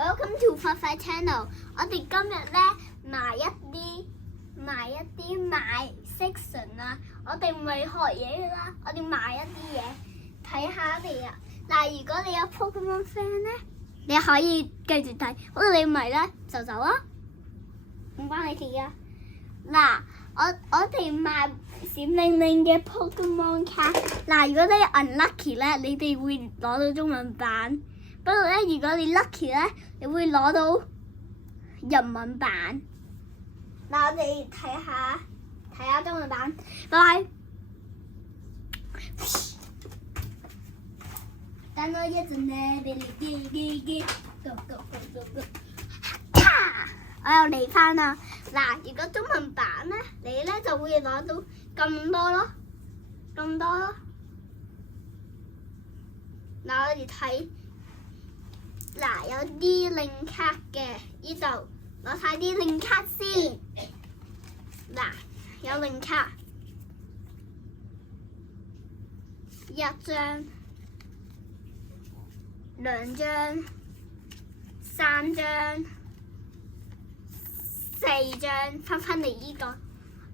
Welcome to 發發 channel。我哋今日咧賣一啲 section 啊，我哋唔係學嘢㗎啦，我哋賣一啲嘢睇下你啊。嗱，如果你有 Pokemon fan 咧，你可以繼續睇；如果你唔係咧，就走啦，唔關你事啊。嗱，我哋賣閃靈靈嘅 Pokemon 卡。嗱，如果你 unlucky 咧，你哋會攞到中文版。不過咧，如果你 lucky 咧，你會攞到日文版。嗱，我哋睇下中文版。拜拜。等我一陣咧，俾你我又嚟翻啦。嗱，如果中文版咧，你咧就會攞到咁多咯。嗱，我哋睇。嗱，有啲令卡嘅，呢度攞晒啲令卡先。嗱，有令卡，一張、兩張、三張、四張，翻嚟呢個。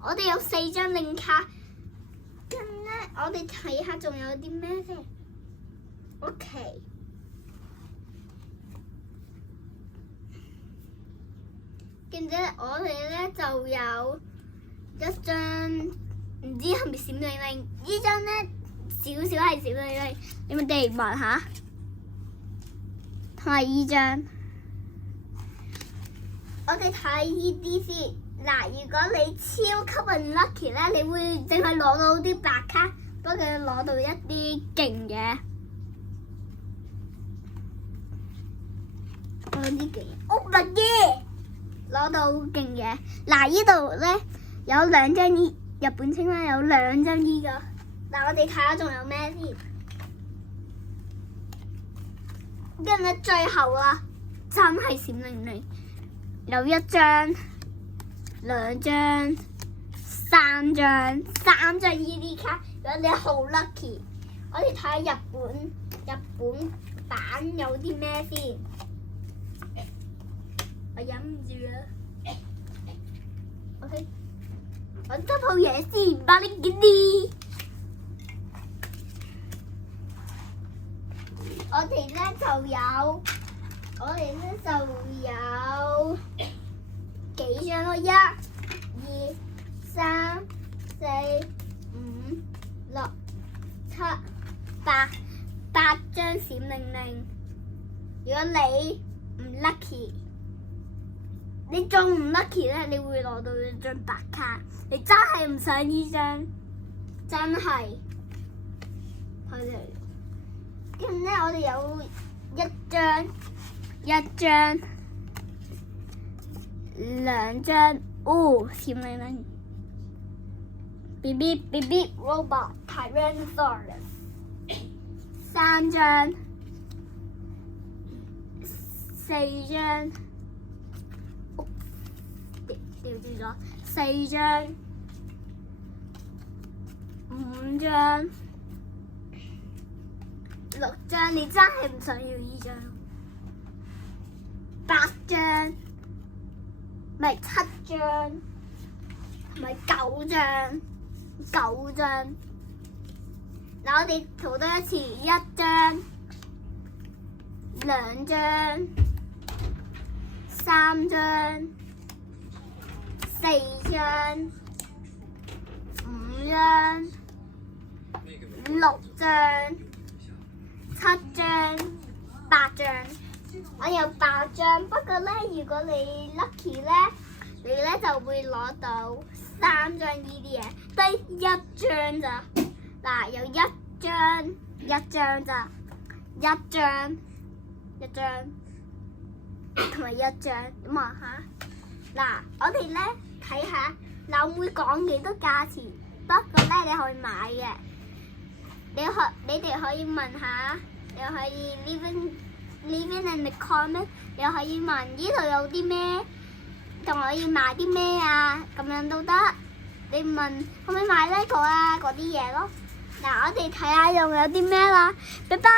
我哋有4張令卡，咁咧我哋睇下仲有啲咩嘅。OK。跟住我哋咧就有一張，唔知係咪閃靈靈？呢張咧少少係閃靈靈，你咪哋聞下。同埋呢張，我哋睇呢啲先。嗱，如果你超級unlucky咧，你會淨係攞到啲白卡，不過攞到一啲勁嘅。攞啲勁嘢，Oh my god！攞到勁嘢。嗱，呢度咧有2張日本青啦，有2張呢個。嗱，我哋睇下仲有咩先。跟住最後啦，真係閃靈靈，有1張、2張、3張呢啲卡。如果你好 lucky， 我哋睇下日本版有啲咩先。我忍唔住啦，OK， 我執好嘢先，幫你見啲。我哋咧就有幾張咯，1、2、3、4、5、6、7、8張閃靈靈。如果你唔 lucky，你仲唔 lucky 咧？你會攞到一張白卡，你真係唔想呢張，真係。佢哋，跟住咧，我哋有1張、2張，哦，閃靈靈 ，BB Robot Tyrannosaurus， 3張、4張。掉咗4張、5張、6張，你真係唔想要呢張。8張，咪7張，同埋9張。嗱，我哋塗多一次，1張、2張、3張。4張、5張、6張、7張、8張，我有8張。不過咧，如果你 lucky 咧，你咧就會攞到3張呢啲嘢，得1張咋。嗱，有1張咋，1張同埋1張，你望下。嗱，我哋咧睇下，嗱，我會講幾多價錢，不過咧你可以買嘅。你哋可以問下，你可以 leave in the comment， 你可以問呢度有啲咩，仲可以買啲咩啊，咁樣都得。你問可唔可以買呢個啊嗰啲嘢咯。嗱，我哋睇下仲有啲咩啦，拜拜。